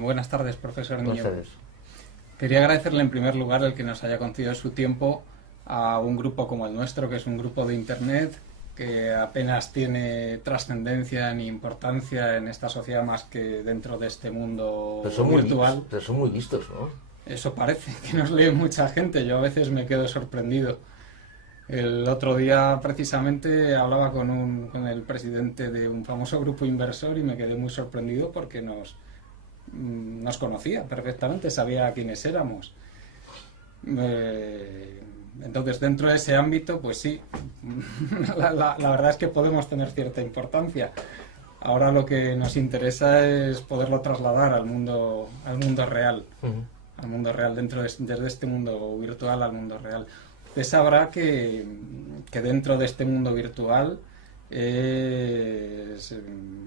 Buenas tardes, profesor Buenas Niño. tardes. Quería agradecerle en primer lugar el que nos haya concedido su tiempo a un grupo como el nuestro, que es un grupo de Internet que apenas tiene trascendencia ni importancia en esta sociedad más que dentro de este Pero mundo son muy, virtual. pero son muy vistos, ¿no? Eso parece, que nos lee mucha gente. Yo a veces me quedo sorprendido. El otro día precisamente hablaba con el presidente de un famoso grupo inversor y me quedé muy sorprendido porque nos conocía perfectamente, sabía quiénes éramos. Eh, entonces, dentro de ese ámbito, pues sí, la verdad es que podemos tener cierta importancia. Ahora lo que nos interesa es poderlo trasladar al mundo real, Ujú. al mundo real, desde este mundo virtual al mundo real. Usted sabrá que dentro de este mundo virtual es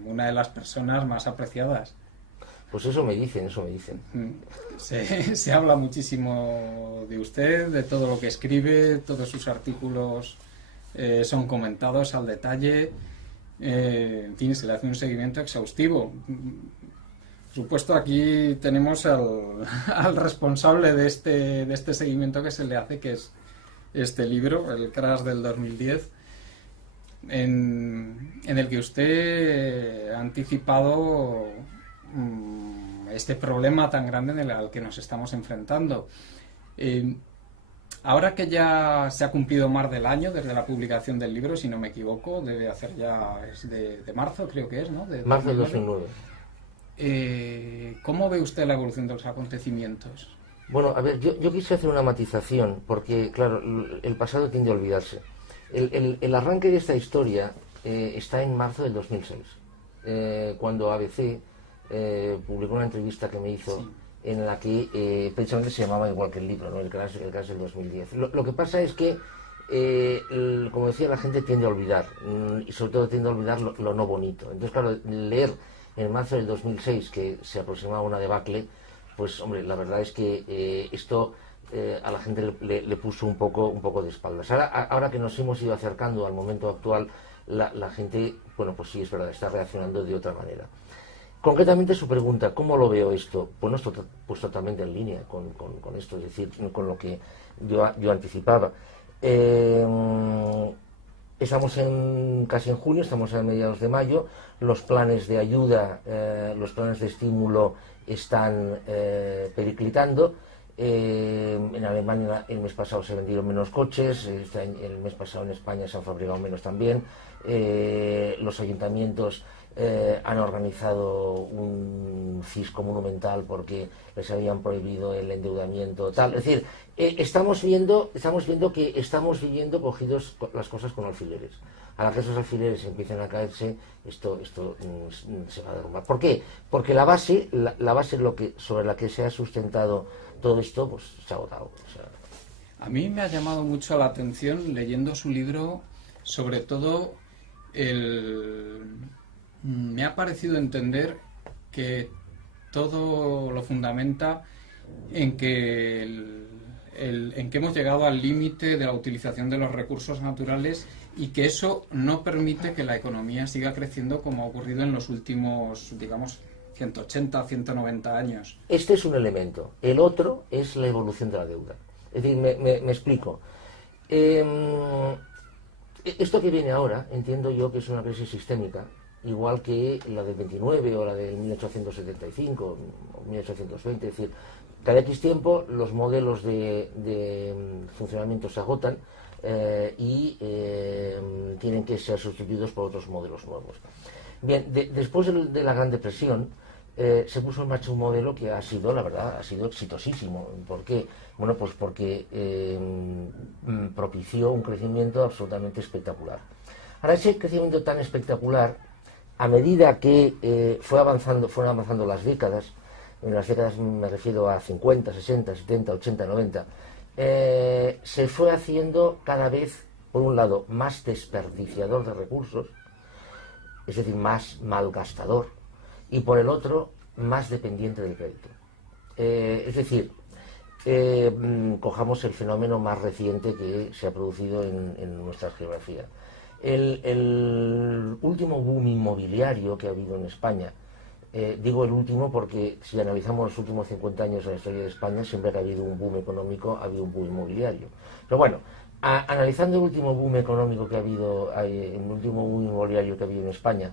una de las personas más apreciadas. Pues eso me dicen, eso me dicen. Se habla muchísimo de usted, de todo lo que escribe, todos sus artículos son comentados al detalle. En fin, se le hace un seguimiento exhaustivo. Por supuesto, aquí tenemos al responsable de este seguimiento que se le hace, que es este libro, el Crash del 2010, en el que usted ha anticipado este problema tan grande al que nos estamos enfrentando. Eh, Ahora que ya se ha cumplido más del año desde la publicación del libro, si no me equivoco, debe hacer ya, es de marzo creo que es, ¿no? De Marzo del 2009. 2009. ¿Cómo ve usted la evolución de los acontecimientos? Bueno, a ver, yo quise hacer una matización, porque, claro, el pasado tiende a olvidarse. El arranque de esta historia está en marzo del 2006, cuando ABC publicó una entrevista que me hizo Sí. en la que precisamente se llamaba igual que el libro, ¿no? El Crash del 2010. Lo que pasa es que, como decía, la gente tiende a olvidar, y sobre todo tiende a olvidar lo no bonito. Entonces, claro, leer en marzo del 2006 que se aproximaba una debacle, pues hombre, la verdad es que esto a la gente le puso un poco de espaldas. Ahora que nos hemos ido acercando al momento actual, la gente, bueno, pues sí, es verdad, está reaccionando de otra manera. Concretamente su pregunta, ¿cómo lo veo esto? Bueno, esto pues totalmente en línea con esto, es decir, con lo que yo anticipaba. Estamos casi en junio, estamos a mediados de mayo, los planes de ayuda, los planes de estímulo están periclitando. En Alemania el mes pasado se vendieron menos coches, el mes pasado en España se han fabricado menos también. Los ayuntamientos han organizado un fisco monumental porque les habían prohibido el endeudamiento tal. Es decir, estamos viendo que estamos viviendo cogidos las cosas con alfileres. A la que esos alfileres empiecen a caerse, esto se va a derrumbar. ¿Por qué? Porque la base sobre la que se ha sustentado todo esto, pues se ha agotado. O sea, A mí me ha llamado mucho la atención leyendo su libro, sobre todo me ha parecido entender que todo lo fundamenta en que en que hemos llegado al límite de la utilización de los recursos naturales y que eso no permite que la economía siga creciendo como ha ocurrido en los últimos, digamos, 180, 190 años. este es un elemento. El otro es la evolución de la deuda. Es decir, me explico. Esto que viene ahora, entiendo yo que es una crisis sistémica, igual que la del 29 o la del 1875 o 1820. Es decir, cada X tiempo los modelos de funcionamiento se agotan y tienen que ser sustituidos por otros modelos nuevos. Bien, después de la Gran Depresión, se puso en marcha un modelo que ha sido, la verdad, ha sido exitosísimo. ¿Por qué? Bueno, pues porque propició un crecimiento absolutamente espectacular. Ahora, ese crecimiento tan espectacular, a medida que fueron avanzando las décadas, en las décadas me refiero a 50, 60, 70, 80, 90, se fue haciendo cada vez, por un lado, más desperdiciador de recursos, es decir, más malgastador, y por el otro, más dependiente del crédito. Es decir, cojamos el fenómeno más reciente que se ha producido en nuestra geografía. El último boom inmobiliario que ha habido en España Digo el último porque si analizamos los últimos 50 años en la historia de España, siempre que ha habido un boom económico, ha habido un boom inmobiliario. Pero bueno, analizando el último boom económico que ha habido, el último boom inmobiliario que ha habido en España,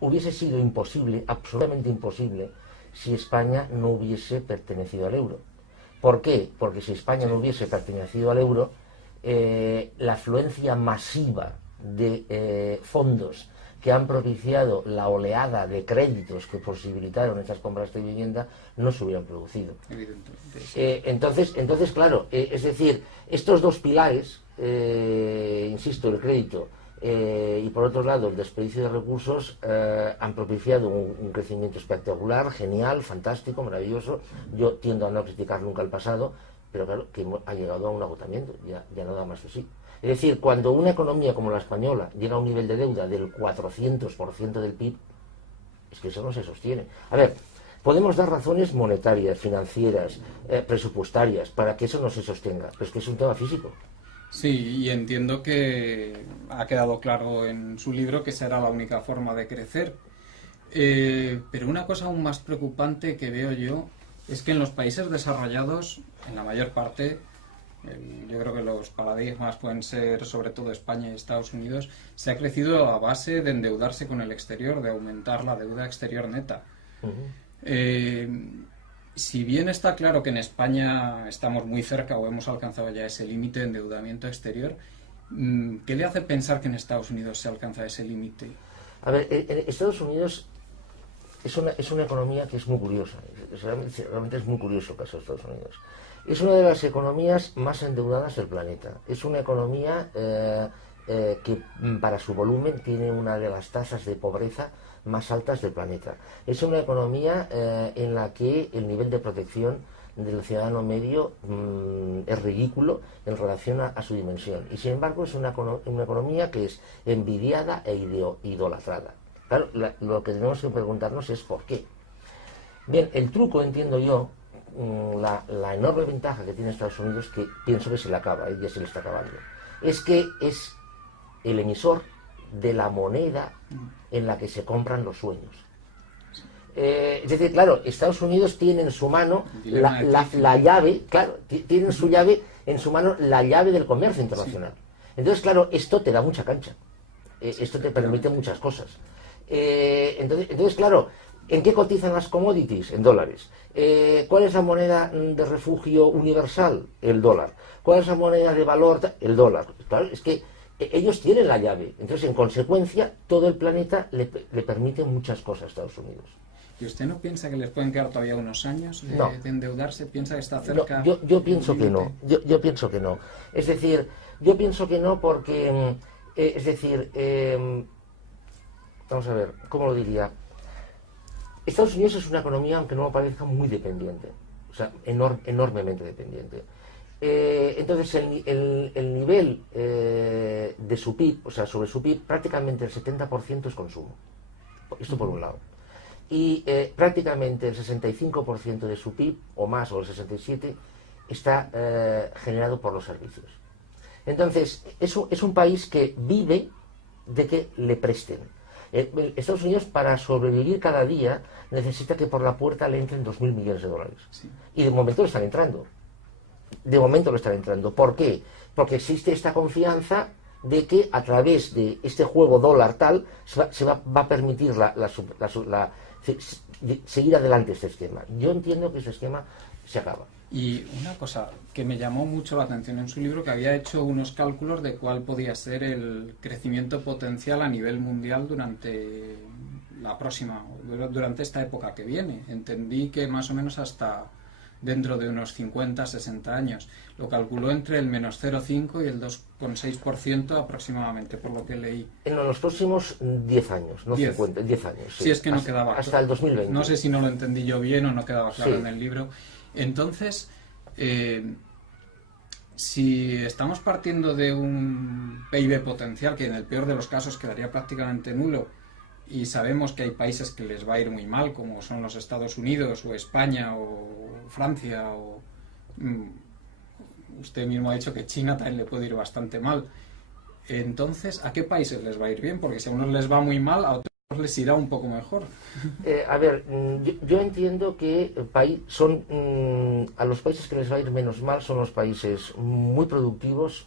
hubiese sido imposible, absolutamente imposible, si España no hubiese pertenecido al euro. ¿Por qué? Porque si España no hubiese pertenecido al euro, la afluencia masiva de fondos que han propiciado la oleada de créditos que posibilitaron estas compras de vivienda no se hubieran producido. Evidentemente, sí. Entonces, claro, es decir, estos dos pilares, insisto, el crédito y por otro lado el desperdicio de recursos, han propiciado un crecimiento espectacular, genial, fantástico, maravilloso. Yo tiendo a no criticar nunca el pasado, pero claro, que ha llegado a un agotamiento, ya no da más de sí. Es decir, cuando una economía como la española llega a un nivel de deuda del 400% del PIB, es que eso no se sostiene. A ver, podemos dar razones monetarias, financieras, presupuestarias, para que eso no se sostenga, pero es que es un tema físico. Sí, y entiendo que ha quedado claro en su libro que esa era la única forma de crecer. Pero una cosa aún más preocupante que veo yo es que en los países desarrollados, en la mayor parte, yo creo que los paradigmas pueden ser sobre todo España y Estados Unidos, se ha crecido a base de endeudarse con el exterior, de aumentar la deuda exterior neta. Si bien está claro que en España estamos muy cerca o hemos alcanzado ya ese límite de endeudamiento exterior, ¿qué le hace pensar que en Estados Unidos se alcanza ese límite? A ver, en Estados Unidos es una economía que es muy curiosa, realmente es muy curioso el caso de Estados Unidos. Es una de las economías más endeudadas del planeta. Es una economía que para su volumen tiene una de las tasas de pobreza más altas del planeta. Es una economía en la que el nivel de protección del ciudadano medio es ridículo en relación a su dimensión. Y sin embargo es una economía que es envidiada e idolatrada. Claro, lo que tenemos que preguntarnos es ¿por qué? Bien, el truco, entiendo yo, la enorme ventaja que tiene Estados Unidos, que pienso que se le acaba, ya se le está acabando, es que es el emisor de la moneda en la que se compran los sueños. Es decir, claro, Estados Unidos tiene en su mano la llave, claro, tiene en su llave, en su mano la llave del comercio internacional. Entonces, claro, esto te da mucha cancha, esto te permite muchas cosas. Entonces, claro, ¿en qué cotizan las commodities? En dólares. ¿Cuál es la moneda de refugio universal? El dólar. ¿Cuál es la moneda de valor? El dólar. Claro, es que ellos tienen la llave. Entonces, en consecuencia, todo el planeta le permite muchas cosas a Estados Unidos. ¿Y usted no piensa que les pueden quedar todavía unos años de endeudarse? ¿Piensa que está cerca? No, yo pienso que no. Yo pienso que no. Es decir, yo pienso que no porque, es decir, vamos a ver, ¿cómo lo diría? Estados Unidos es una economía, aunque no lo parezca, muy dependiente, o sea, enormemente dependiente. Entonces, el nivel de su PIB, o sea, sobre su PIB, prácticamente el 70% es consumo. Esto por un lado. Y prácticamente el 65% de su PIB, o más, o el 67%, está generado por los servicios. Entonces, es un país que vive de que le presten. Estados Unidos, para sobrevivir cada día, necesita que por la puerta le entren 2.000 millones de dólares. Sí. Y de momento lo están entrando. De momento lo están entrando. ¿Por qué? Porque existe esta confianza de que a través de este juego dólar tal va a permitir seguir adelante este esquema. Yo entiendo que este esquema se acaba. Y una cosa que me llamó mucho la atención en su libro, que había hecho unos cálculos de cuál podía ser el crecimiento potencial a nivel mundial durante esta época que viene. Entendí que más o menos hasta dentro de unos 50, 60 años. Lo calculó entre el menos 0,5 y el 2,6% aproximadamente, por lo que leí. En los próximos 10 años, no 50, 10 años. Sí. Si es que no quedaba hasta el 2020. No sé si no lo entendí yo bien o no quedaba claro en el libro. Entonces, si estamos partiendo de un PIB potencial que en el peor de los casos quedaría prácticamente nulo, y sabemos que hay países que les va a ir muy mal, como son los Estados Unidos o España o Francia, o usted mismo ha dicho que China también le puede ir bastante mal. Entonces, ¿a qué países les va a ir bien? Porque si a unos les va muy mal, a otros les irá un poco mejor. A ver, yo entiendo que a los países que les va a ir menos mal son los países muy productivos,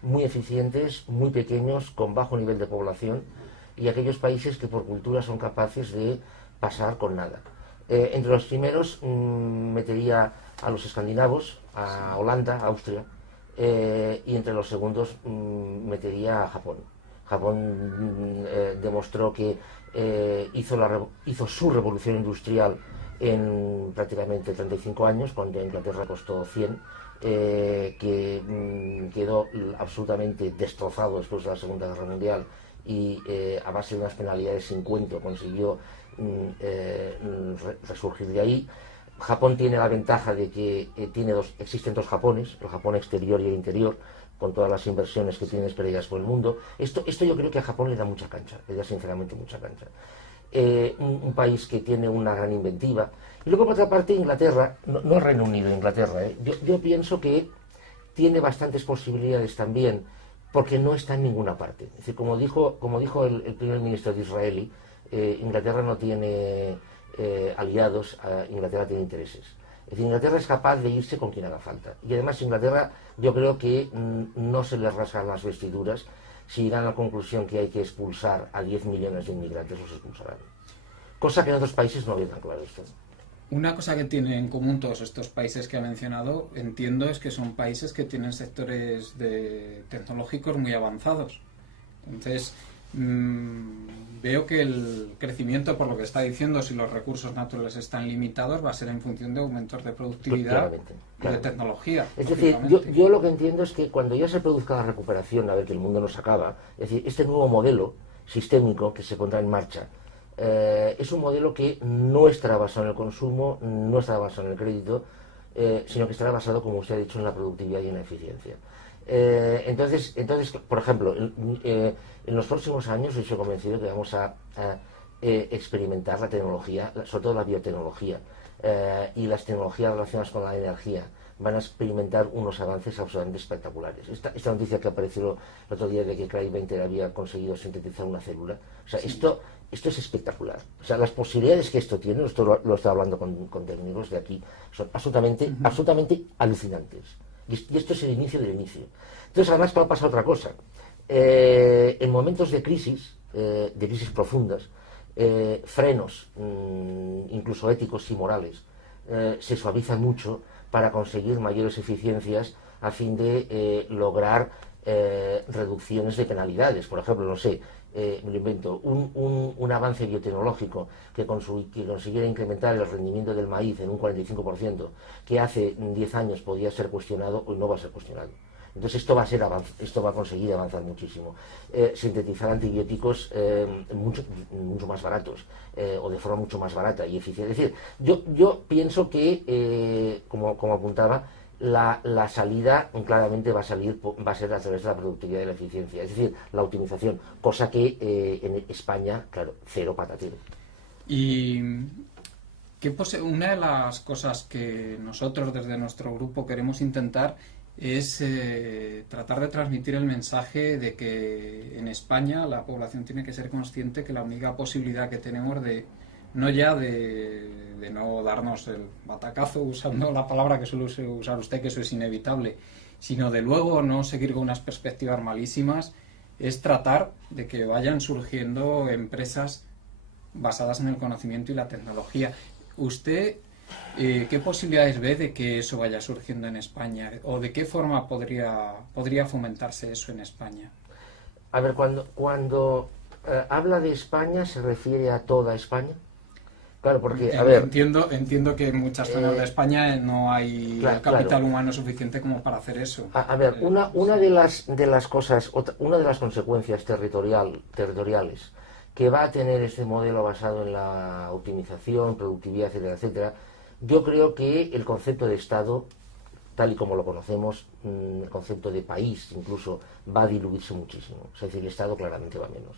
muy eficientes, muy pequeños, con bajo nivel de población, y aquellos países que por cultura son capaces de pasar con nada. Entre los primeros metería a los escandinavos, a Holanda, Austria, y entre los segundos metería a Japón. Japón demostró que hizo su revolución industrial en prácticamente 35 años, cuando Inglaterra costó 100, que quedó absolutamente destrozado después de la Segunda Guerra Mundial y a base de unas penalidades sin cuento consiguió resurgir de ahí. Japón tiene la ventaja de que existen dos Japones, el Japón exterior y el interior, con todas las inversiones que tiene desplegadas por el mundo. Esto yo creo que a Japón le da mucha cancha, le da sinceramente mucha cancha. Un país que tiene una gran inventiva. Y luego, por otra parte, Inglaterra, no el Reino Unido, Inglaterra, yo pienso que tiene bastantes posibilidades también, porque no está en ninguna parte. Es decir, como dijo el primer ministro de Israel, Inglaterra no tiene aliados, Inglaterra tiene intereses. Es decir, Inglaterra es capaz de irse con quien haga falta. Y además Inglaterra, yo creo que no se les rasgan las vestiduras. Si llegan a la conclusión que hay que expulsar a 10 millones de inmigrantes, los expulsarán. Cosa que en otros países no veo tan claro esto. Una cosa que tienen en común todos estos países que ha mencionado, entiendo, es que son países que tienen sectores tecnológicos muy avanzados. Entonces, veo que el crecimiento, por lo que está diciendo, si los recursos naturales están limitados, va a ser en función de aumentos de productividad y de tecnología. Es decir, yo lo que entiendo es que cuando ya se produzca la recuperación, a ver que el mundo no se acaba, es decir, este nuevo modelo sistémico que se pondrá en marcha, es un modelo que no estará basado en el consumo, no estará basado en el crédito, sino que estará basado, como usted ha dicho, en la productividad y en la eficiencia. Entonces, por ejemplo, en los próximos años estoy convencido que vamos a experimentar la tecnología, sobre todo la biotecnología, y las tecnologías relacionadas con la energía van a experimentar unos avances absolutamente espectaculares. Esta noticia que apareció el otro día de que Craig Venter había conseguido sintetizar una célula, o sea, sí. Esto es espectacular. O sea, las posibilidades que esto tiene, esto lo estoy hablando con técnicos de aquí, son absolutamente alucinantes. Y esto es el inicio del inicio. Entonces, además, va a pasar otra cosa. En momentos de crisis profundas, frenos, incluso éticos y morales, se suavizan mucho para conseguir mayores eficiencias a fin de lograr reducciones de penalidades. Por ejemplo, no sé, me lo invento, un avance biotecnológico que consiguiera incrementar el rendimiento del maíz en un 45%, que hace 10 años podía ser cuestionado, hoy no va a ser cuestionado. Entonces esto va a conseguir avanzar muchísimo. Sintetizar antibióticos mucho más baratos, o de forma mucho más barata y eficiente. Es decir, yo pienso que, como apuntaba, la salida claramente va a ser a través de la productividad y la eficiencia, es decir, la optimización, cosa que en España, claro, cero patatero. Y una de las cosas que nosotros desde nuestro grupo queremos intentar es tratar de transmitir el mensaje de que en España la población tiene que ser consciente que la única posibilidad que tenemos de no darnos el batacazo, usando la palabra que suele usar usted, que eso es inevitable, sino de luego no seguir con unas perspectivas malísimas, es tratar de que vayan surgiendo empresas basadas en el conocimiento y la tecnología. ¿Usted qué posibilidades ve de que eso vaya surgiendo en España? ¿O de qué forma podría fomentarse eso en España? A ver, cuando habla de España, ¿se refiere a toda España? Claro, porque, a ver... Entiendo que en muchas zonas de España no hay capital humano suficiente como para hacer eso. A ver, una de las cosas, una de las consecuencias territoriales que va a tener este modelo basado en la optimización, productividad, etcétera, etcétera, yo creo que el concepto de Estado, tal y como lo conocemos, el concepto de país incluso, va a diluirse muchísimo. Es decir, el Estado claramente va menos.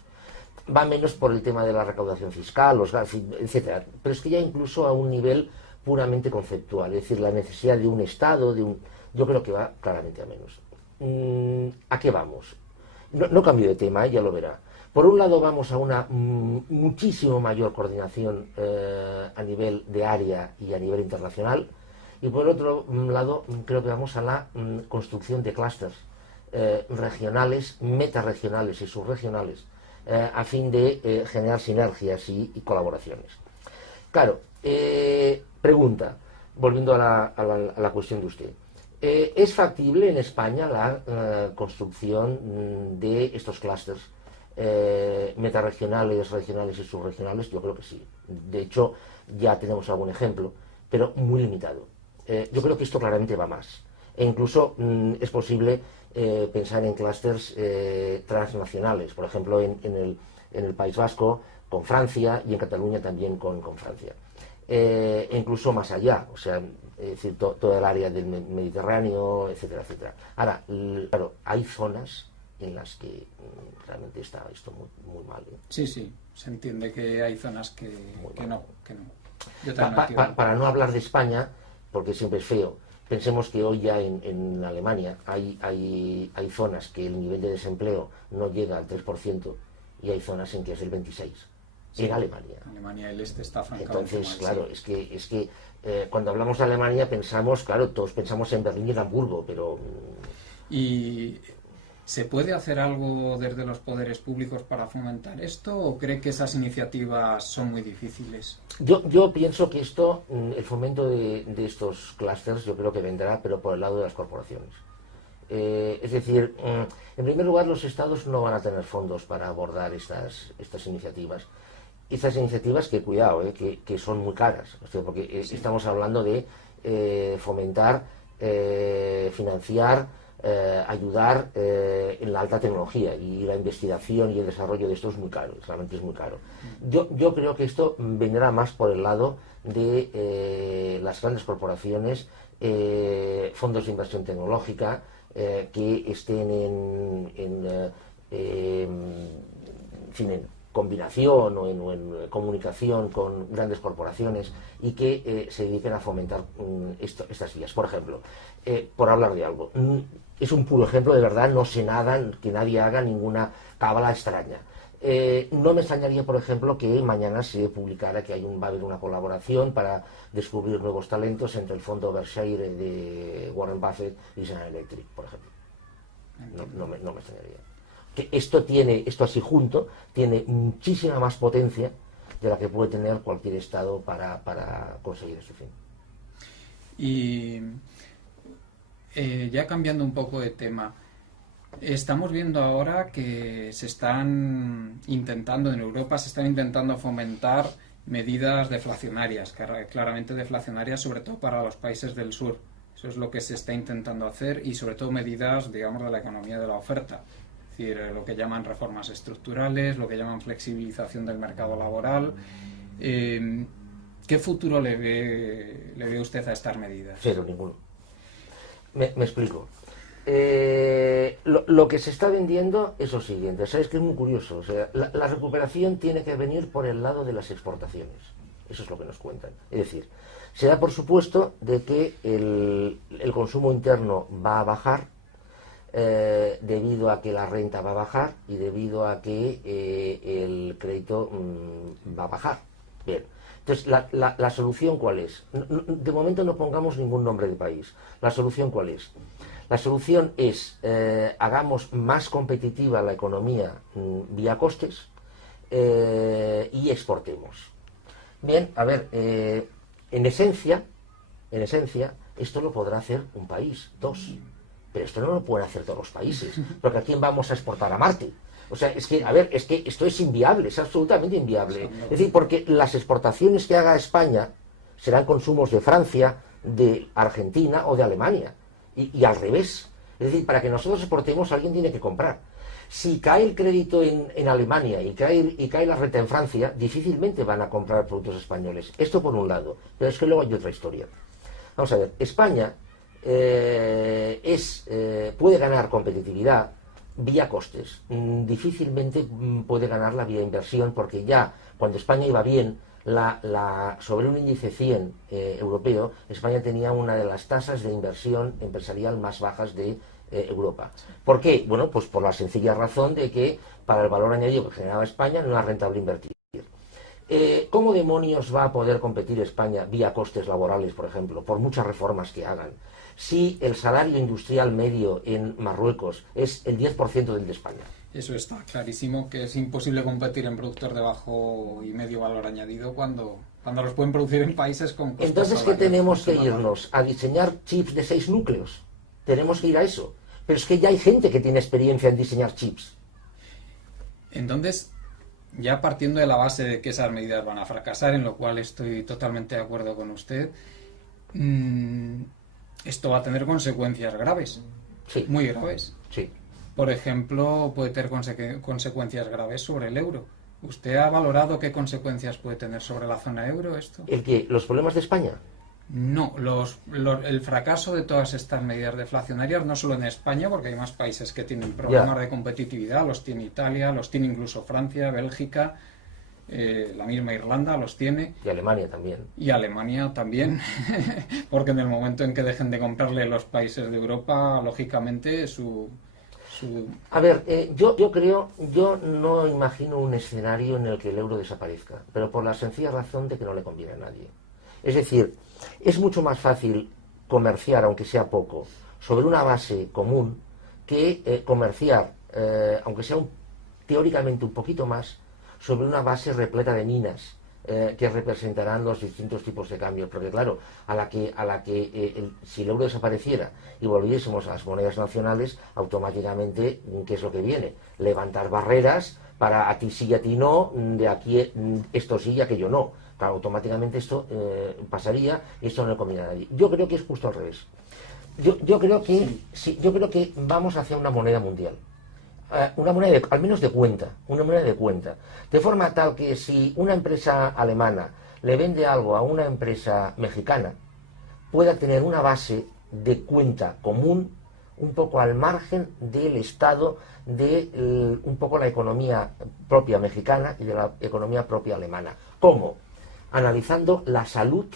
Va menos por el tema de la recaudación fiscal, los gastos, etcétera. Pero es que ya incluso a un nivel puramente conceptual, es decir, la necesidad de un Estado, yo creo que va claramente a menos. ¿A qué vamos? No cambio de tema, ya lo verá. Por un lado vamos a una muchísimo mayor coordinación a nivel de área y a nivel internacional, y por el otro lado creo que vamos a la construcción de clústeres regionales, metaregionales y subregionales, a fin de generar sinergias y colaboraciones. Claro, pregunta, volviendo a la cuestión de usted. ¿Es factible en España la construcción de estos clústeres metaregionales, regionales y subregionales? Yo creo que sí. De hecho, ya tenemos algún ejemplo, pero muy limitado. Yo creo que esto claramente va más. E incluso es posible pensar en clústeres transnacionales, por ejemplo, en el País Vasco con Francia y en Cataluña también con Francia. E incluso más allá, o sea, es decir, toda el área del Mediterráneo, etcétera, etcétera. Ahora, claro, hay zonas en las que realmente está esto muy mal. Sí, sí, se entiende que hay zonas que no. Yo para no hablar de España, porque siempre es feo, pensemos que hoy ya en Alemania hay zonas que el nivel de desempleo no llega al 3% y hay zonas en que es el 26%. Sí, en Alemania. Alemania del Este está francamente Entonces, mal, claro, sí. es que cuando hablamos de Alemania pensamos, claro, todos pensamos en Berlín y en Hamburgo, pero... ¿Y se puede hacer algo desde los poderes públicos para fomentar esto o cree que esas iniciativas son muy difíciles? Yo pienso que esto, el fomento de estos clústeres, yo creo que vendrá, pero por el lado de las corporaciones. Es decir, en primer lugar, los estados no van a tener fondos para abordar estas iniciativas. Estas iniciativas que, cuidado, que son muy caras, porque sí, estamos hablando de fomentar, financiar, ayudar en la alta tecnología, y la investigación y el desarrollo de esto es muy caro, realmente es muy caro. Yo creo que esto vendrá más por el lado de las grandes corporaciones, fondos de inversión tecnológica que estén en combinación o en comunicación con grandes corporaciones y que se dediquen a fomentar estas vías. Por ejemplo, por hablar de algo, es un puro ejemplo, de verdad, no sé nada, que nadie haga ninguna cábala extraña. No me extrañaría, por ejemplo, que mañana se publicara que va a haber una colaboración para descubrir nuevos talentos entre el fondo Berkshire de Warren Buffett y General Electric, por ejemplo. No me extrañaría. Que esto así junto tiene muchísima más potencia de la que puede tener cualquier estado para conseguir este fin. Y ya cambiando un poco de tema, estamos viendo ahora que se están intentando, en Europa se están intentando fomentar medidas deflacionarias, claramente deflacionarias, sobre todo para los países del sur. Eso es lo que se está intentando hacer, y sobre todo medidas, digamos, de la economía de la oferta. Es decir, lo que llaman reformas estructurales, lo que llaman flexibilización del mercado laboral. ¿Qué futuro le ve usted a estas medidas? Cero, ninguno. Me explico. Lo que se está vendiendo es lo siguiente, ¿sabes? Que es muy curioso. O sea, la recuperación tiene que venir por el lado de las exportaciones. Eso es lo que nos cuentan. Es decir, se da por supuesto de que el consumo interno va a bajar, debido a que la renta va a bajar y debido a que el crédito va a bajar. Bien. Entonces, la solución, ¿cuál es? De momento no pongamos ningún nombre de país. ¿La solución cuál es? La solución es, hagamos más competitiva la economía vía costes y exportemos. Bien, a ver, en esencia, esto lo podrá hacer un país, dos. Pero esto no lo pueden hacer todos los países, porque ¿a quién vamos a exportar? A Marte. O sea, es que esto es inviable, es absolutamente inviable. Es decir, porque las exportaciones que haga España serán consumos de Francia, de Argentina o de Alemania. Y al revés. Es decir, para que nosotros exportemos, alguien tiene que comprar. Si cae el crédito en Alemania y cae la renta en Francia, difícilmente van a comprar productos españoles. Esto por un lado. Pero es que luego hay otra historia. Vamos a ver, España puede ganar competitividad vía costes. Difícilmente puede ganarla vía inversión, porque ya cuando España iba bien, sobre un índice 100 europeo, España tenía una de las tasas de inversión empresarial más bajas de Europa. ¿Por qué? Bueno, pues por la sencilla razón de que para el valor añadido que generaba España, no era rentable invertir. ¿Cómo demonios va a poder competir España vía costes laborales, por ejemplo, por muchas reformas que hagan, si el salario industrial medio en Marruecos es el 10% del de España? Eso está clarísimo, que es imposible competir en productos de bajo y medio valor añadido cuando los pueden producir en países con costes. Entonces, ¿qué tenemos que irnos? ¿A diseñar chips de 6 núcleos? Tenemos que ir a eso. Pero es que ya hay gente que tiene experiencia en diseñar chips. Entonces, ya partiendo de la base de que esas medidas van a fracasar, en lo cual estoy totalmente de acuerdo con usted, esto va a tener consecuencias graves, Sí. muy graves. Sí. Por ejemplo, puede tener consecuencias graves sobre el euro. ¿Usted ha valorado qué consecuencias puede tener sobre la zona euro esto? ¿El qué? ¿Los problemas de España? No, el fracaso de todas estas medidas deflacionarias, no solo en España, porque hay más países que tienen problemas de competitividad, los tiene Italia, los tiene incluso Francia, Bélgica, la misma Irlanda los tiene. Y Alemania también. Y Alemania también, porque en el momento en que dejen de comprarle los países de Europa, lógicamente A ver, yo no imagino un escenario en el que el euro desaparezca, pero por la sencilla razón de que no le conviene a nadie. Es decir, es mucho más fácil comerciar, aunque sea poco, sobre una base común que comerciar, aunque sea teóricamente un poquito más, sobre una base repleta de minas que representarán los distintos tipos de cambios. Porque claro, si el euro desapareciera y volviésemos a las monedas nacionales, automáticamente, ¿qué es lo que viene? Levantar barreras para a ti sí y a ti no, de aquí esto sí y aquello no. Claro, automáticamente esto pasaría y esto no le conviene a nadie. Yo creo que es justo al revés. Yo creo que vamos hacia una moneda mundial. Una moneda al menos de cuenta, una moneda de cuenta. De forma tal que si una empresa alemana le vende algo a una empresa mexicana, pueda tener una base de cuenta común un poco al margen del estado de un poco la economía propia mexicana y de la economía propia alemana. ¿Cómo? Analizando la salud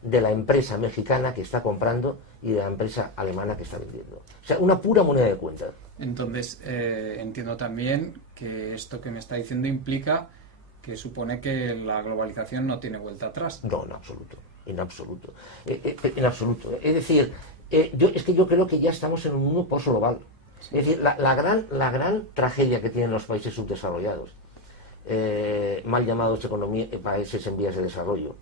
de la empresa mexicana que está comprando y de la empresa alemana que está vendiendo. O sea, una pura moneda de cuenta. Entonces, entiendo también que esto que me está diciendo implica que supone que la globalización no tiene vuelta atrás. No, en absoluto, en absoluto. En absoluto. Es decir, yo creo que ya estamos en un mundo postglobal. Es decir, la gran tragedia que tienen los países subdesarrollados, mal llamados países en vías de desarrollo,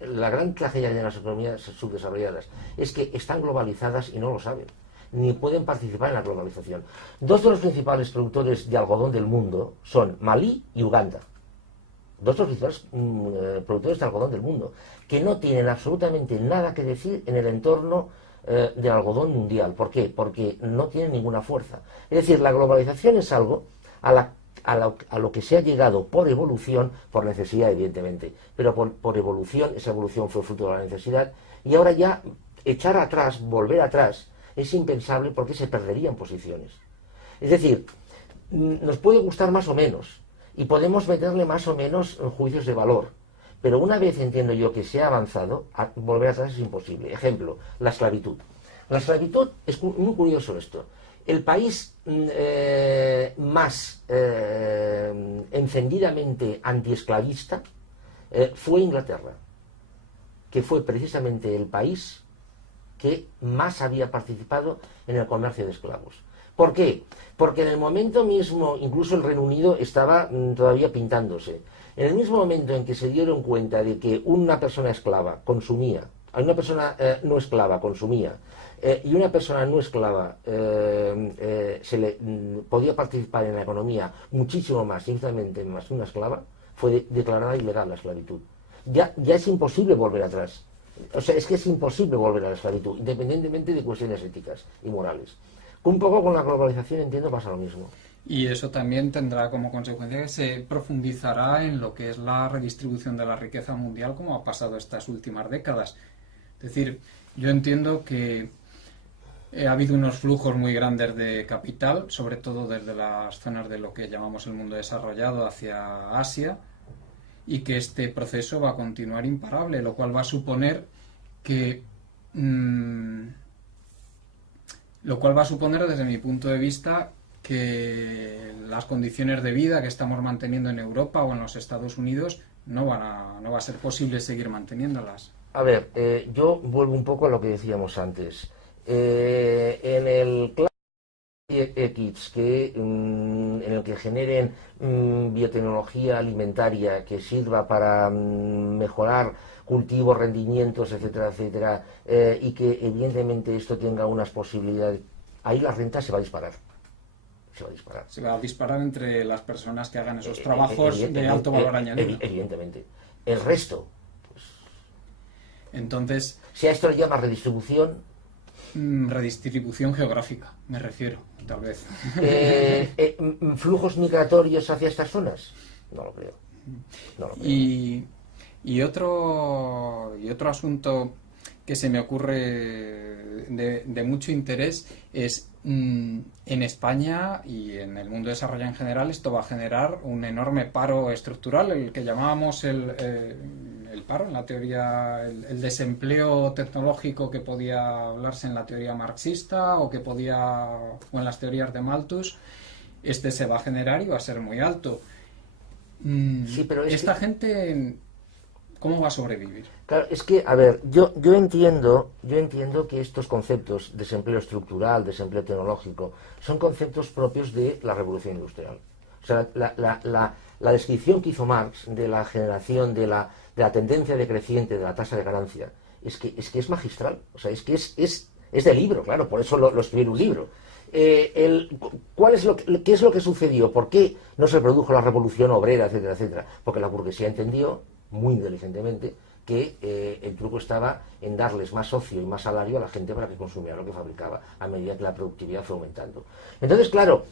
la gran tragedia de las economías subdesarrolladas es que están globalizadas y no lo saben, ni pueden participar en la globalización. Dos de los principales productores de algodón del mundo son Malí y Uganda. Dos de los principales productores de algodón del mundo, que no tienen absolutamente nada que decir en el entorno del algodón mundial. ¿Por qué? Porque no tienen ninguna fuerza. Es decir, la globalización es algo a lo que se ha llegado por evolución, por necesidad evidentemente, pero por evolución, esa evolución fue fruto de la necesidad, y ahora ya echar atrás, volver atrás, es impensable porque se perderían posiciones. Es decir, nos puede gustar más o menos, y podemos meterle más o menos juicios de valor, pero una vez entiendo yo que se ha avanzado, volver atrás es imposible. Ejemplo, la esclavitud. La esclavitud, es muy curioso esto. El país más encendidamente antiesclavista fue Inglaterra, que fue precisamente el país que más había participado en el comercio de esclavos. ¿Por qué? Porque en el momento mismo, incluso el Reino Unido estaba todavía pintándose. En el mismo momento en que se dieron cuenta de que una persona esclava consumía, una persona no esclava consumía, y una persona no esclava podía participar en la economía muchísimo más, infinitamente más que una esclava, fue declarada ilegal la esclavitud. Ya es imposible volver atrás. O sea, es que es imposible volver a la esclavitud, independientemente de cuestiones éticas y morales. Un poco con la globalización, entiendo, pasa lo mismo. Y eso también tendrá como consecuencia que se profundizará en lo que es la redistribución de la riqueza mundial, como ha pasado estas últimas décadas. Es decir, yo entiendo que ha habido unos flujos muy grandes de capital, sobre todo desde las zonas de lo que llamamos el mundo desarrollado hacia Asia, y que este proceso va a continuar imparable, lo cual va a suponer que desde mi punto de vista, que las condiciones de vida que estamos manteniendo en Europa o en los Estados Unidos no va a ser posible seguir manteniéndolas. A ver, yo vuelvo un poco a lo que decíamos antes. En el X en el que generen biotecnología alimentaria que sirva para mejorar cultivos, rendimientos, etcétera, etcétera, y que evidentemente esto tenga unas posibilidades, ahí la renta se va a disparar. Se va a disparar. Se va a disparar entre las personas que hagan esos trabajos de alto valor añadido. Evidentemente. El resto, pues, entonces, si a esto le llama redistribución, redistribución geográfica, me refiero, tal vez. ¿flujos migratorios hacia estas zonas? No lo creo. No lo creo. Y otro asunto que se me ocurre de mucho interés es en España y en el mundo desarrollado en general esto va a generar un enorme paro estructural, el que llamábamos el paro en la teoría, el desempleo tecnológico que podía hablarse en la teoría marxista o en las teorías de Malthus. Este se va a generar y va a ser muy alto. Sí, pero esta gente, ¿cómo va a sobrevivir? Claro, es que, a ver, yo entiendo que estos conceptos, desempleo estructural, desempleo tecnológico, son conceptos propios de la revolución industrial. O sea, la descripción que hizo Marx de la generación, de la tendencia decreciente de la tasa de ganancia, es que es magistral. O sea, es que es de libro, claro, por eso lo escribí en un libro. ¿Qué es lo que sucedió? ¿Por qué no se produjo la revolución obrera, etcétera, etcétera? Porque la burguesía entendió, muy inteligentemente, que el truco estaba en darles más ocio y más salario a la gente para que consumiera lo que fabricaba a medida que la productividad fue aumentando. Entonces, claro,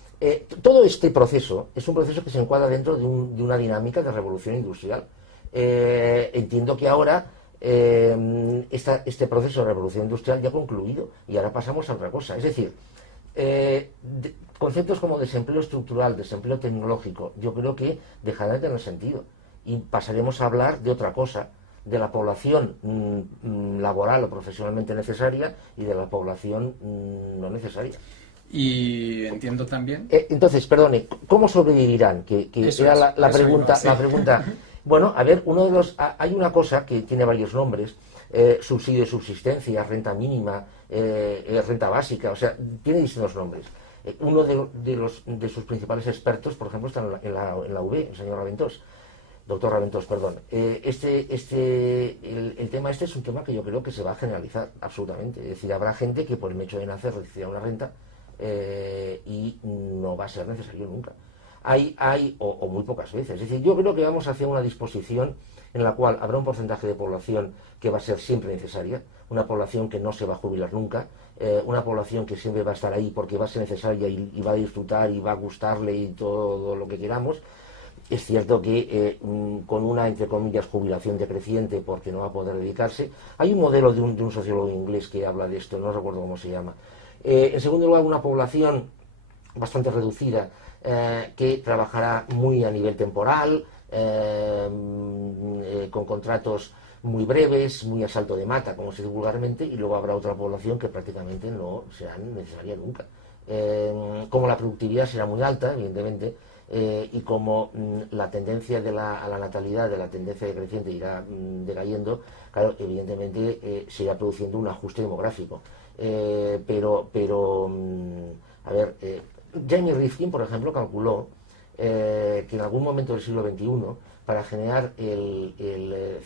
todo este proceso es un proceso que se encuadra dentro de una dinámica de revolución industrial. Entiendo que ahora este proceso de revolución industrial ya ha concluido y ahora pasamos a otra cosa. Es decir, conceptos como desempleo estructural, desempleo tecnológico, yo creo que dejarán de tener sentido y pasaremos a hablar de otra cosa, de la población laboral o profesionalmente necesaria y de la población no necesaria. Y entiendo también. Entonces, perdone, ¿cómo sobrevivirán? Que era la pregunta. Sí. La pregunta. Bueno, a ver, hay una cosa que tiene varios nombres: subsidio de subsistencia, renta mínima, renta básica, o sea, tiene distintos nombres. Uno de sus principales expertos, por ejemplo, está en la UB, el señor Raventós. Doctor Raventós, perdón. El tema es un tema que yo creo que se va a generalizar absolutamente. Es decir, habrá gente que por el hecho de nacer recibirá una renta y no va a ser necesario nunca. O muy pocas veces. Es decir, yo creo que vamos hacia una disposición en la cual habrá un porcentaje de población que va a ser siempre necesaria, una población que no se va a jubilar nunca, una población que siempre va a estar ahí porque va a ser necesaria y va a disfrutar y va a gustarle y todo lo que queramos. Es cierto que con una, entre comillas, jubilación decreciente porque no va a poder dedicarse. Hay un modelo de un sociólogo inglés que habla de esto, no recuerdo cómo se llama. En segundo lugar, una población bastante reducida que trabajará muy a nivel temporal, con contratos muy breves, muy a salto de mata, como se dice vulgarmente, y luego habrá otra población que prácticamente no será necesaria nunca. Como la productividad será muy alta, evidentemente, y como la tendencia a la natalidad, de la tendencia decreciente irá decayendo, claro, evidentemente se irá produciendo un ajuste demográfico. A ver, Jeremy Rifkin, por ejemplo, calculó que en algún momento del siglo XXI, para generar el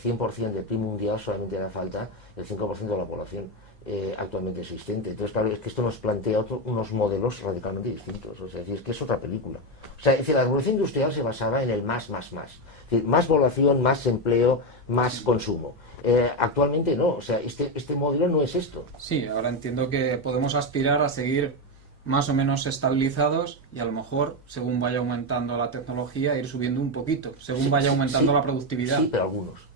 100% del PIB mundial solamente hará falta el 5% de la población actualmente existente. Entonces, claro, es que esto nos plantea unos modelos radicalmente distintos. O sea, es que es otra película. O sea, es decir, la revolución industrial se basaba en el más. Es decir, más población, más empleo, más consumo. Actualmente no. O sea, este modelo no es esto. Sí, ahora entiendo que podemos aspirar a seguir más o menos estabilizados y a lo mejor, según vaya aumentando la tecnología, ir subiendo un poquito, según vaya aumentando la productividad. Sí, pero algunos.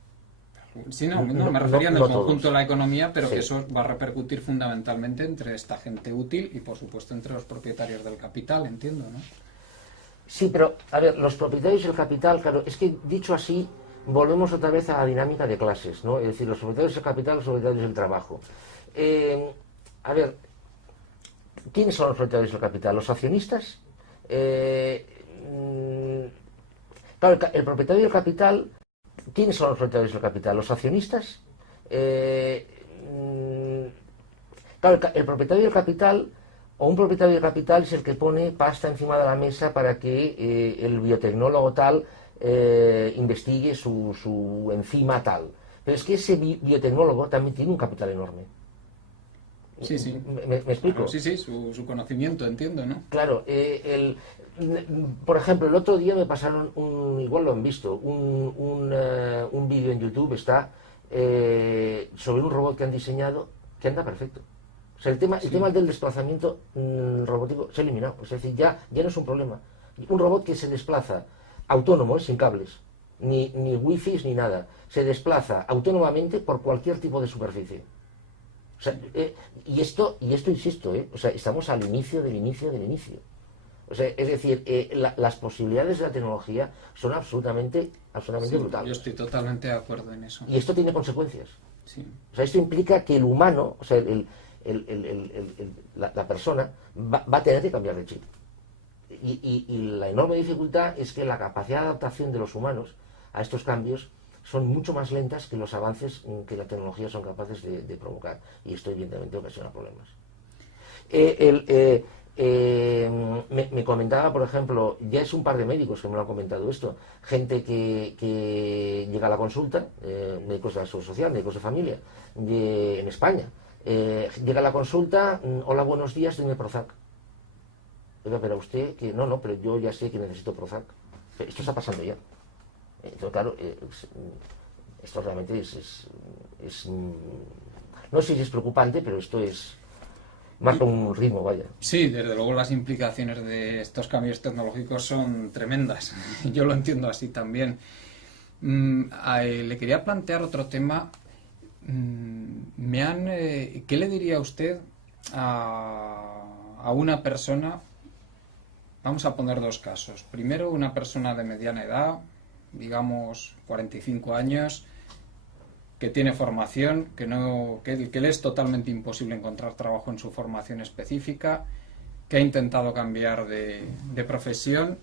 Sí, no me refería en el conjunto todos. de la economía, pero que eso va a repercutir fundamentalmente entre esta gente útil y, por supuesto, entre los propietarios del capital, entiendo, ¿no? Sí, pero, a ver, los propietarios del capital, claro, es que dicho así, volvemos otra vez a la dinámica de clases, ¿no? Es decir, los propietarios del capital, los propietarios del trabajo. A ver, ¿quiénes son los propietarios del capital? ¿Los accionistas? Claro, el propietario del capital, ¿quiénes son los propietarios del capital? ¿Los accionistas? Claro, el propietario del capital o un propietario del capital es el que pone pasta encima de la mesa para que el biotecnólogo tal investigue su enzima tal. Pero es que ese biotecnólogo también tiene un capital enorme. Sí, sí. ¿Me explico? Claro, sí, sí, su conocimiento, entiendo, ¿no? Claro, por ejemplo, el otro día me pasaron, igual lo han visto, un vídeo en YouTube, está sobre un robot que han diseñado que anda perfecto. O sea, el tema del desplazamiento robótico se ha eliminado. Es decir, ya no es un problema. Un robot que se desplaza autónomo, sin cables, ni wifi ni nada, se desplaza autónomamente por cualquier tipo de superficie. O sea, y esto insisto, o sea, estamos al inicio del inicio del inicio. O sea, es decir, las posibilidades de la tecnología son absolutamente brutales. Yo estoy totalmente de acuerdo en eso. Y esto tiene consecuencias. Sí. O sea, esto implica que el humano, o sea, la persona, va a tener que cambiar de chip. Y la enorme dificultad es que la capacidad de adaptación de los humanos a estos cambios son mucho más lentas que los avances que la tecnología son capaces de provocar. Y esto evidentemente ocasiona problemas. Me comentaba, por ejemplo, ya es un par de médicos que me lo han comentado esto, gente que llega a la consulta, médicos de la seguridad social, médicos de familia, en España, llega a la consulta, hola, buenos días, dime Prozac. Oiga, pero usted, que no, pero yo ya sé que necesito Prozac. Esto está pasando ya. Entonces, claro, esto realmente no sé si es preocupante, pero esto marca un ritmo, vaya. Sí, desde luego las implicaciones de estos cambios tecnológicos son tremendas. Yo lo entiendo así también. Le quería plantear otro tema. ¿Qué le diría usted a una persona? Vamos a poner dos casos. Primero, una persona de mediana edad, digamos 45 años, que tiene formación, que le es totalmente imposible encontrar trabajo en su formación específica, que ha intentado cambiar de profesión,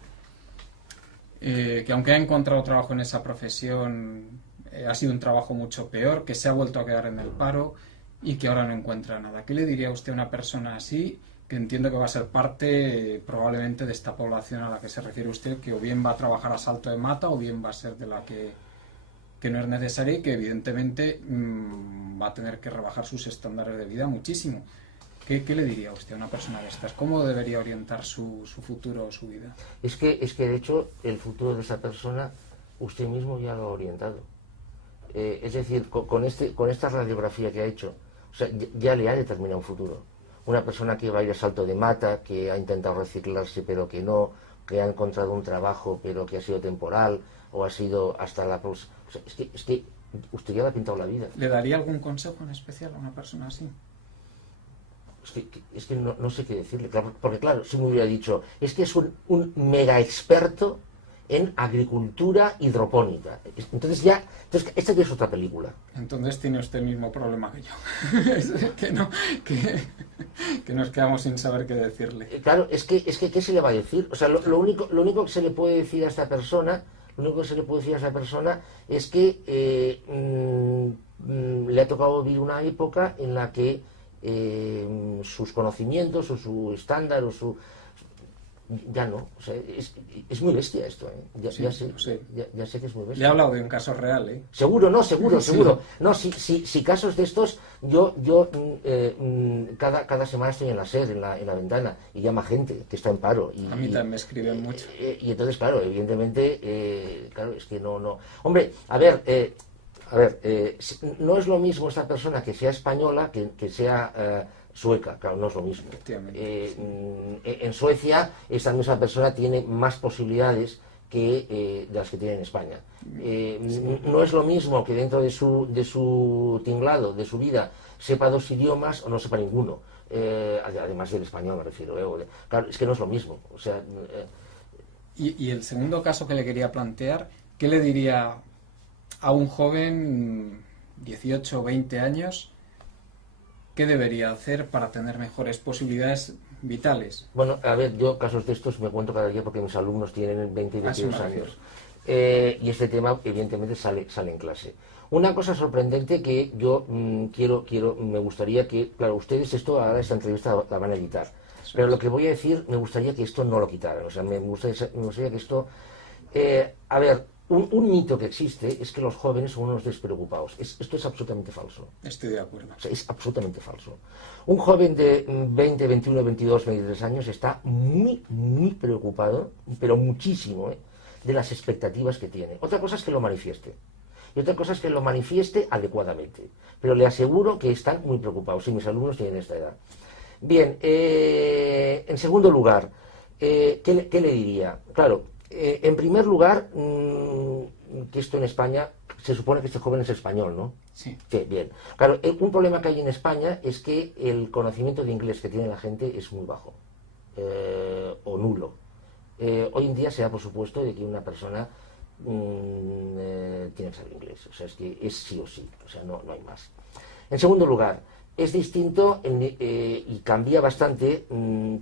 que aunque ha encontrado trabajo en esa profesión, ha sido un trabajo mucho peor, que se ha vuelto a quedar en el paro y que ahora no encuentra nada. ¿Qué le diría usted a una persona así, que entiendo que va a ser parte probablemente de esta población a la que se refiere usted, que o bien va a trabajar a salto de mata o bien va a ser de la que no es necesaria y que evidentemente va a tener que rebajar sus estándares de vida muchísimo? ¿Qué le diría usted a una persona de estas? ¿Cómo debería orientar su futuro o su vida? Es que de hecho el futuro de esa persona usted mismo ya lo ha orientado. Es decir, con esta radiografía que ha hecho, o sea, ya le ha determinado un futuro. Una persona que va a ir a salto de mata, que ha intentado reciclarse pero que no, que ha encontrado un trabajo pero que ha sido temporal o ha sido hasta la... O sea, es que usted ya le ha pintado la vida. ¿Le daría algún consejo en especial a una persona así? Es que no sé qué decirle, claro, porque claro, si me hubiera dicho, es que es un mega experto en agricultura hidropónica. Entonces esta ya es otra película. Entonces tiene usted el mismo problema que yo. que nos quedamos sin saber qué decirle. Claro, es que ¿qué se le va a decir? O sea, lo único que se le puede decir a esta persona, es que le ha tocado vivir una época en la que sus conocimientos o su estándar o su... Ya no, o sea, es muy bestia esto, ¿eh? Ya sé que es muy bestia. Le he hablado de un caso real, ¿eh? Seguro. No, si casos de estos, yo cada semana estoy en la SER, en la ventana, y llama gente que está en paro. A mí también me escriben mucho. Y entonces, claro, evidentemente, claro, es que no... Hombre, a ver, no es lo mismo esta persona que sea española que sea... sueca, claro, no es lo mismo. En Suecia esta misma persona tiene más posibilidades de las que tiene en España. No es lo mismo que dentro de su tinglado, de su vida, sepa 2 idiomas o no sepa ninguno, además del español me refiero. Claro, es que no es lo mismo. O sea, y el segundo caso que le quería plantear, ¿qué le diría a un joven 18 o 20 años? ¿Qué debería hacer para tener mejores posibilidades vitales. Bueno, a ver, yo casos de estos me cuento cada día porque mis alumnos tienen 20 y 22 años. Y este tema, evidentemente, sale en clase. Una cosa sorprendente que yo me gustaría que, claro, ustedes ahora esta entrevista la van a editar, pero lo que voy a decir, me gustaría que esto no lo quitaran. O sea, me gustaría que esto... a ver, un mito que existe es que los jóvenes son unos despreocupados. Esto es absolutamente falso. Estoy de acuerdo. O sea, es absolutamente falso. Un joven de 20, 21, 22, 23 años está muy, muy preocupado, pero muchísimo, de las expectativas que tiene. Otra cosa es que lo manifieste. Y otra cosa es que lo manifieste adecuadamente. Pero le aseguro que están muy preocupados. Y mis alumnos tienen esta edad. Bien, en segundo lugar, ¿qué le diría? Claro, en primer lugar, que esto en España, se supone que este joven es español, ¿no? Sí. Sí, bien. Claro, un problema que hay en España es que el conocimiento de inglés que tiene la gente es muy bajo, o nulo. Hoy en día se da por supuesto de que una persona tiene que saber inglés, o sea, es que es sí o sí, o sea, no hay más. En segundo lugar, es distinto y cambia bastante,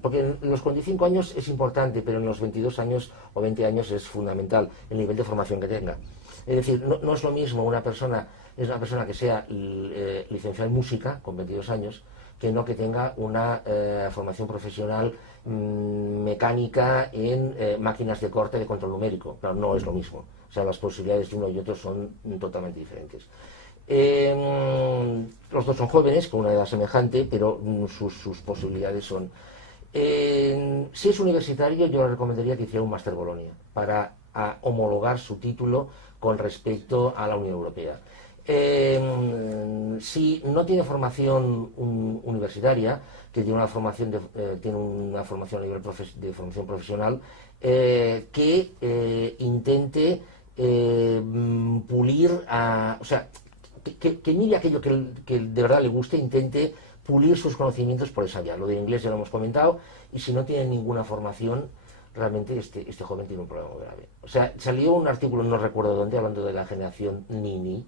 porque en los 45 años es importante, pero en los 22 años o 20 años es fundamental el nivel de formación que tenga. Es decir, no es lo mismo una persona que sea licenciada en música con 22 años que no que tenga una formación profesional mecánica en máquinas de corte de control numérico. Claro, no es lo mismo. O sea, las posibilidades de uno y otro son totalmente diferentes. Los dos son jóvenes, con una edad semejante, pero sus posibilidades son... si es universitario, yo le recomendaría que hiciera un Máster Bolonia para homologar su título con respecto a la Unión Europea. Si no tiene formación universitaria, que tiene una formación a nivel de formación profesional, que intente pulir o sea, que mire aquello que de verdad le guste, intente pulir sus conocimientos por esa vía. Lo de inglés ya lo hemos comentado, y si no tiene ninguna formación, realmente este joven tiene un problema muy grave. O sea, salió un artículo, no recuerdo dónde, hablando de la generación Nini.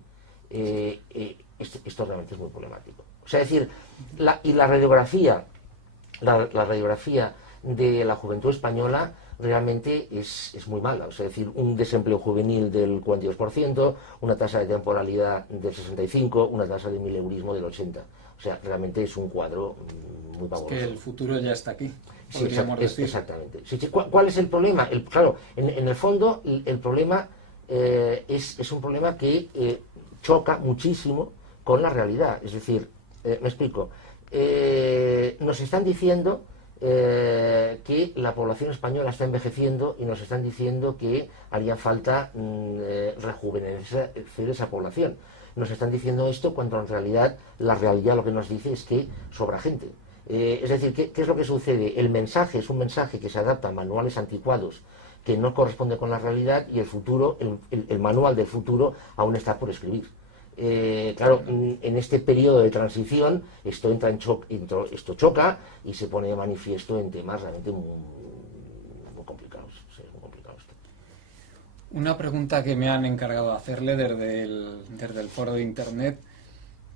Esto realmente es muy problemático. O sea, es decir, la radiografía de la juventud española realmente es muy mala. O sea, es decir, un desempleo juvenil del 42%, una tasa de temporalidad del 65%, una tasa de mileurismo del 80%. O sea, realmente es un cuadro muy pavoroso. Es que el futuro ya está aquí. Sí, exactamente. Sí, ¿cuál es el problema? Claro, en el fondo, el problema es un problema que choca muchísimo con la realidad. Es decir, me explico. Nos están diciendo que la población española está envejeciendo y nos están diciendo que haría falta rejuvenecer esa población. Nos están diciendo esto cuando en realidad la realidad lo que nos dice es que sobra gente. Es decir, ¿qué es lo que sucede? El mensaje es un mensaje que se adapta a manuales anticuados que no corresponde con la realidad, y el futuro, el manual del futuro aún está por escribir. Claro, en este periodo de transición esto esto choca y se pone de manifiesto en temas realmente muy complicados. Sí, muy complicado esto. Una pregunta que me han encargado de hacerle desde el foro de internet,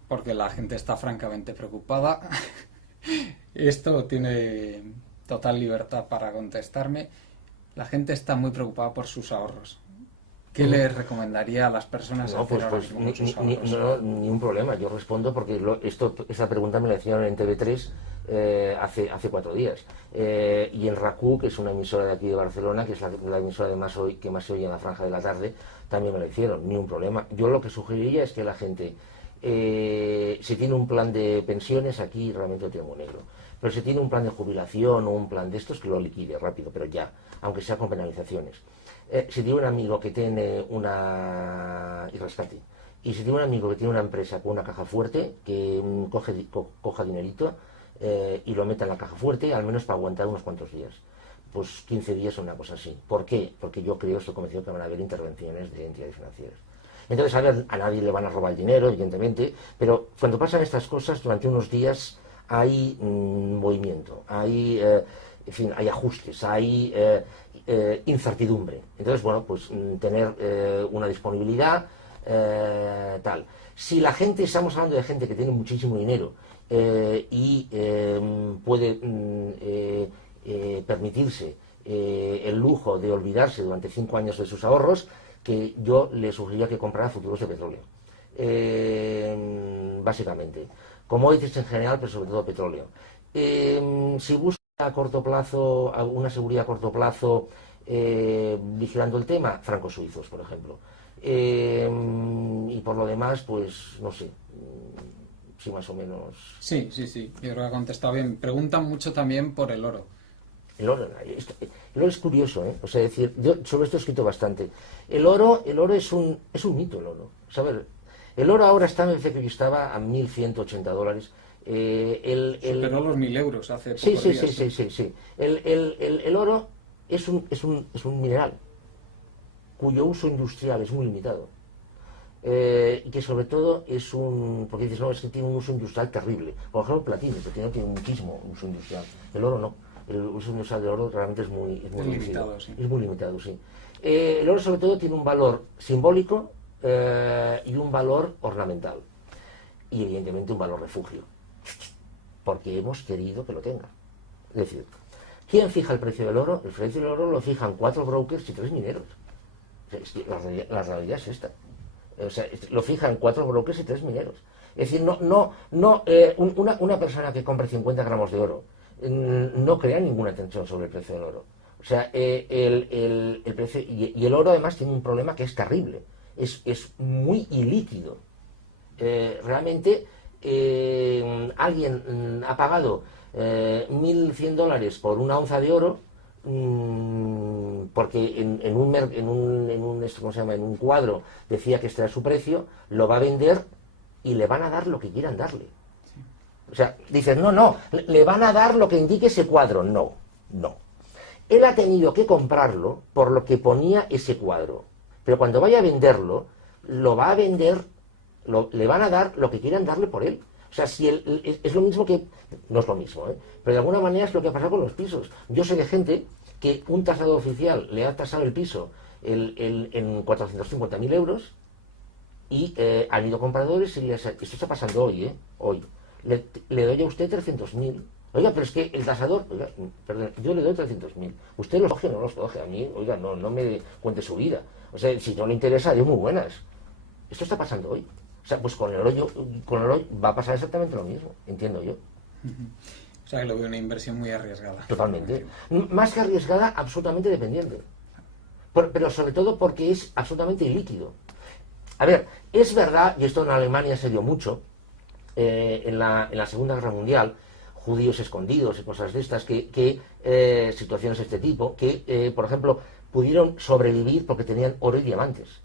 porque la gente está francamente preocupada. Esto tiene total libertad para contestarme. La gente está muy preocupada por sus ahorros. ¿Qué le recomendaría a las personas hacer ahora mismo con sus ahorros? Ni un problema. Yo respondo porque esa pregunta me la hicieron en TV3 hace 4 días. Y en RACU, que es una emisora de aquí de Barcelona, que es la emisora que más se oye en la franja de la tarde, también me la hicieron. Ni un problema. Yo lo que sugeriría es que la gente, si tiene un plan de pensiones, aquí realmente lo tiene muy negro. Pero si tiene un plan de jubilación o un plan de estos, que lo liquide rápido, pero ya, aunque sea con penalizaciones. Si tiene un amigo que tiene y rescate, y si tiene un amigo que tiene una empresa con una caja fuerte, que coja dinerito y lo meta en la caja fuerte, al menos para aguantar unos cuantos días. Pues 15 días o una cosa así. ¿Por qué? Porque yo estoy convencido que van a haber intervenciones de entidades financieras. Entonces, a nadie le van a robar el dinero, evidentemente, pero cuando pasan estas cosas, durante unos días hay movimiento, hay ajustes, hay incertidumbre. Entonces, bueno, pues tener una disponibilidad, tal. Si la gente, estamos hablando de gente que tiene muchísimo dinero y puede permitirse el lujo de olvidarse durante 5 años de sus ahorros, que yo le sugeriría que comprara futuros de petróleo. Básicamente. Commodities en general, pero sobre todo petróleo. Si busca a corto plazo, una seguridad a corto plazo, vigilando el tema, francos suizos, por ejemplo. Y por lo demás, pues no sé, sí, más o menos. Sí, yo creo que ha contestado bien. Preguntan mucho también por el oro. El oro es curioso, ¿eh? O sea, decir, yo sobre esto he escrito bastante. El oro es un mito, el oro. O sea, a ver, el oro ahora está, me parece que estaba a $1.180. Superó los 1.000 euros hace pocos sí, días. sí. El oro es un mineral cuyo uso industrial es muy limitado. Y que sobre todo porque dices, no, es que tiene un uso industrial terrible. Por ejemplo, el platino, el platino tiene muchísimo uso industrial. El oro no. El uso industrial del oro realmente es muy limitado, sí. Es muy limitado, sí. El oro sobre todo tiene un valor simbólico y un valor ornamental. Y evidentemente un valor refugio. Porque hemos querido que lo tenga. Es decir, ¿quién fija el precio del oro? El precio del oro lo fijan 4 brokers y 3 mineros. O sea, es que la realidad es esta. O sea, lo fijan 4 brokers y 3 mineros. Es decir, una persona que compre 50 gramos de oro no crea ninguna tensión sobre el precio del oro. O sea, el precio, y el oro además tiene un problema que es terrible. Es muy ilíquido. Realmente alguien ha pagado $1.100 por una onza de oro porque en un cuadro decía que este era su precio, lo va a vender y le van a dar lo que quieran darle. O sea, dices, no, le van a dar lo que indique ese cuadro. No. Él ha tenido que comprarlo por lo que ponía ese cuadro. Pero cuando vaya a venderlo, lo va a vender, le van a dar lo que quieran darle por él. O sea, si es lo mismo que... No es lo mismo, pero de alguna manera es lo que ha pasado con los pisos. Yo sé de gente que un tasador oficial le ha tasado el piso en 450.000 euros y han ido compradores y esto está pasando hoy, hoy. Le doy a usted 300.000. Oiga, pero es que el tasador... Oiga, perdón, yo le doy 300.000. ¿Usted los coge o no los coge? A mí, oiga, no me cuente su vida. O sea, si no le interesa, yo muy buenas. Esto está pasando hoy. O sea, pues con el oro va a pasar exactamente lo mismo, entiendo yo. O sea, que lo veo una inversión muy arriesgada. Totalmente. Más que arriesgada, absolutamente dependiente. Pero sobre todo porque es absolutamente ilíquido. A ver, es verdad, y esto en Alemania se dio mucho, en la Segunda Guerra Mundial, judíos escondidos y cosas de estas, situaciones de este tipo, que, por ejemplo, pudieron sobrevivir porque tenían oro y diamantes.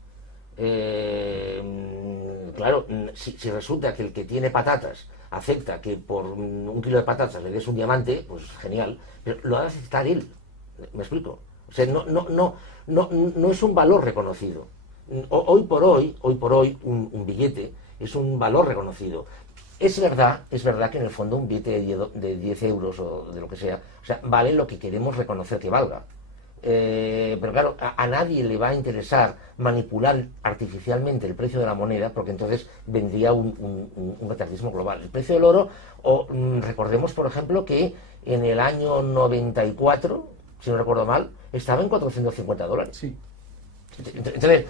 Claro, si resulta que el que tiene patatas acepta que por 1 kilo de patatas le des un diamante, pues genial, pero lo ha de aceptar él. ¿Me explico? O sea, no es un valor reconocido. Hoy por hoy un billete es un valor reconocido. Es verdad que en el fondo un billete de 10 euros o de lo que sea, o sea, vale lo que queremos reconocer que valga. Pero claro, a nadie le va a interesar manipular artificialmente el precio de la moneda, porque entonces vendría un cataclismo global. El precio del oro, recordemos por ejemplo que en el año 94, si no recuerdo mal, estaba en $450. Sí. Entonces,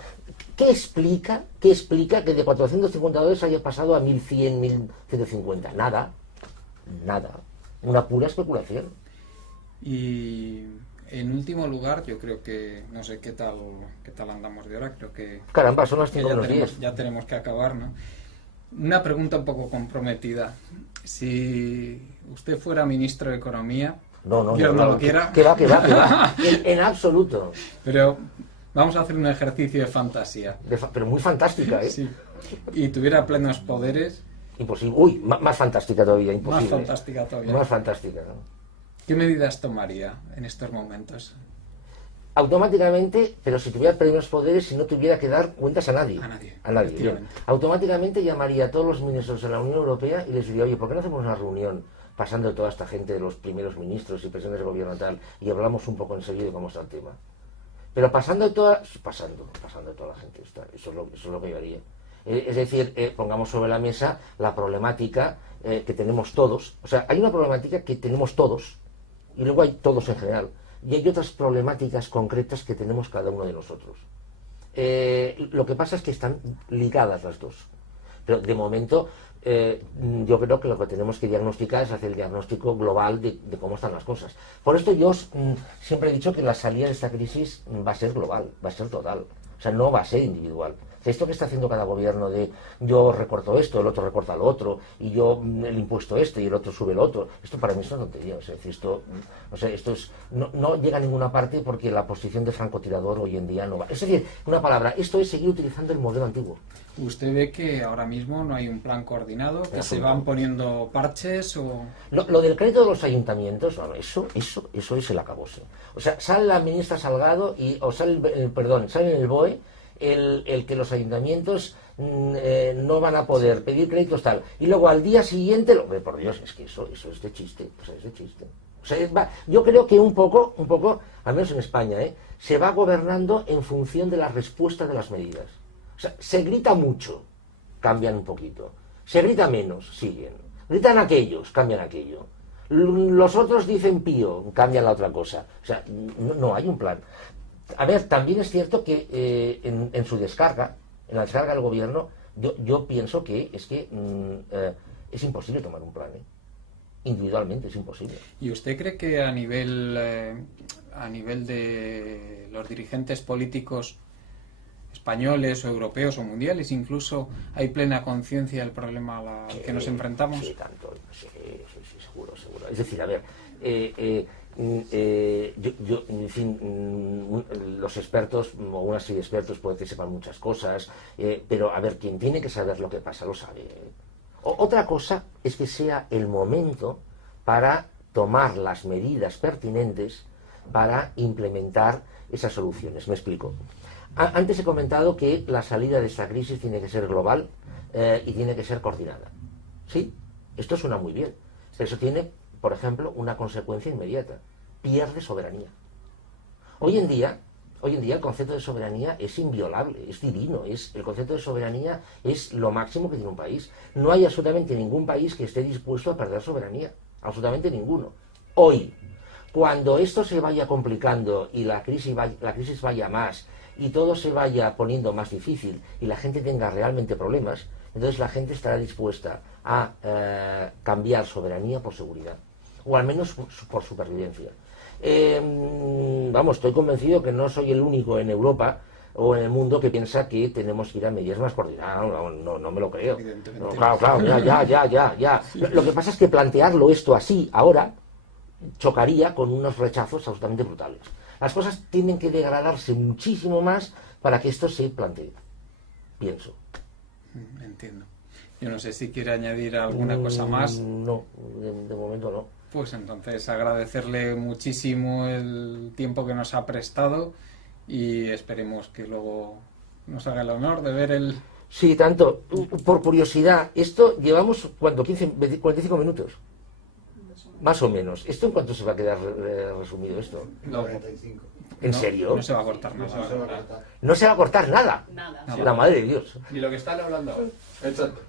¿qué explica que de $450 haya pasado a 1.100, 1.150? Nada. Una pura especulación. Y en último lugar, yo creo que, no sé qué tal andamos de hora, creo que... Caramba, son las 5 menos 10. Ya tenemos que acabar, ¿no? Una pregunta un poco comprometida. Si usted fuera ministro de Economía, no lo quiera. Que va. En absoluto. Pero vamos a hacer un ejercicio de fantasía. Pero muy fantástica, ¿eh? Sí. Y tuviera plenos poderes... Imposible. Uy, más fantástica todavía, imposible. Más fantástica todavía. Más fantástica, ¿no? ¿Qué medidas tomaría en estos momentos? Automáticamente, pero si tuviera plenos poderes, si no tuviera que dar cuentas a nadie. A nadie. Bien. Automáticamente llamaría a todos los ministros de la Unión Europea y les diría, oye, ¿por qué no hacemos una reunión pasando de toda esta gente, de los primeros ministros y presidentes de gobierno tal, y hablamos un poco en serio de cómo está el tema? Pero pasando de toda la gente, eso es lo que yo haría. Es decir, pongamos sobre la mesa la problemática que tenemos todos. O sea, hay una problemática que tenemos todos, y luego hay todos en general. Y hay otras problemáticas concretas que tenemos cada uno de nosotros. Lo que pasa es que están ligadas las dos. Pero de momento, yo creo que lo que tenemos que diagnosticar es hacer el diagnóstico global de cómo están las cosas. Por esto yo siempre he dicho que la salida de esta crisis va a ser global, va a ser total. O sea, no va a ser individual. Esto que está haciendo cada gobierno de yo recorto esto, el otro recorta lo otro, y yo el impuesto este y el otro sube el otro, esto para mí es una tontería. O sea, no llega a ninguna parte porque la posición de francotirador hoy en día no va. Es decir, una palabra, esto es seguir utilizando el modelo antiguo. ¿Usted ve que ahora mismo no hay un plan coordinado, que se van poniendo parches o...? Lo del crédito de los ayuntamientos, no, eso es el acabose. O sea, sale la ministra Salgado sale en el BOE el que los ayuntamientos no van a poder pedir créditos tal. Y luego al día siguiente, por Dios, es que eso es de chiste. O sea, es de chiste. O sea, yo creo que un poco, al menos en España, se va gobernando en función de la respuesta de las medidas. O sea, se grita mucho, cambian un poquito. Se grita menos, siguen. Gritan aquellos, cambian aquello. Los otros dicen pío, cambian la otra cosa. O sea, no hay un plan. A ver, también es cierto que en su descarga, en la descarga del gobierno, yo pienso que es imposible tomar un plan. Individualmente es imposible. ¿Y usted cree que a nivel de los dirigentes políticos españoles o europeos o mundiales incluso hay plena conciencia del problema al que nos enfrentamos? Sí, tanto, sí, seguro. Es decir, a ver, en fin, los expertos, o una serie de expertos puede que sepan muchas cosas, pero a ver, quien tiene que saber lo que pasa lo sabe. Otra cosa es que sea el momento para tomar las medidas pertinentes para implementar esas soluciones. Me explico. Antes he comentado que la salida de esta crisis tiene que ser global y tiene que ser coordinada. ¿Sí? Esto suena muy bien. Pero eso tiene, por ejemplo, una consecuencia inmediata. Pierde soberanía. Hoy en día el concepto de soberanía es inviolable, es divino. El concepto de soberanía es lo máximo que tiene un país. No hay absolutamente ningún país que esté dispuesto a perder soberanía. Absolutamente ninguno. Hoy, cuando esto se vaya complicando y la crisis vaya más y todo se vaya poniendo más difícil y la gente tenga realmente problemas, entonces la gente estará dispuesta a cambiar soberanía por seguridad, o al menos por supervivencia. Estoy convencido que no soy el único en Europa o en el mundo que piensa que tenemos que ir a medidas más coordinadas. No me lo creo. No, claro, ya. Lo que pasa es que plantearlo esto así, ahora, chocaría con unos rechazos absolutamente brutales. Las cosas tienen que degradarse muchísimo más para que esto se plantee. Pienso. Entiendo. Yo no sé si quiere añadir alguna cosa más. No, de momento no. Pues entonces agradecerle muchísimo el tiempo que nos ha prestado y esperemos que luego nos haga el honor de ver el... Sí, tanto. Por curiosidad, esto llevamos, ¿cuánto? 45 minutos. Más o menos. ¿Esto en cuánto se va a quedar resumido esto? 45. ¿En serio? No se va a cortar nada. No se va a cortar nada. Nada. La madre de Dios. Ni lo que están hablando ahora. Exacto.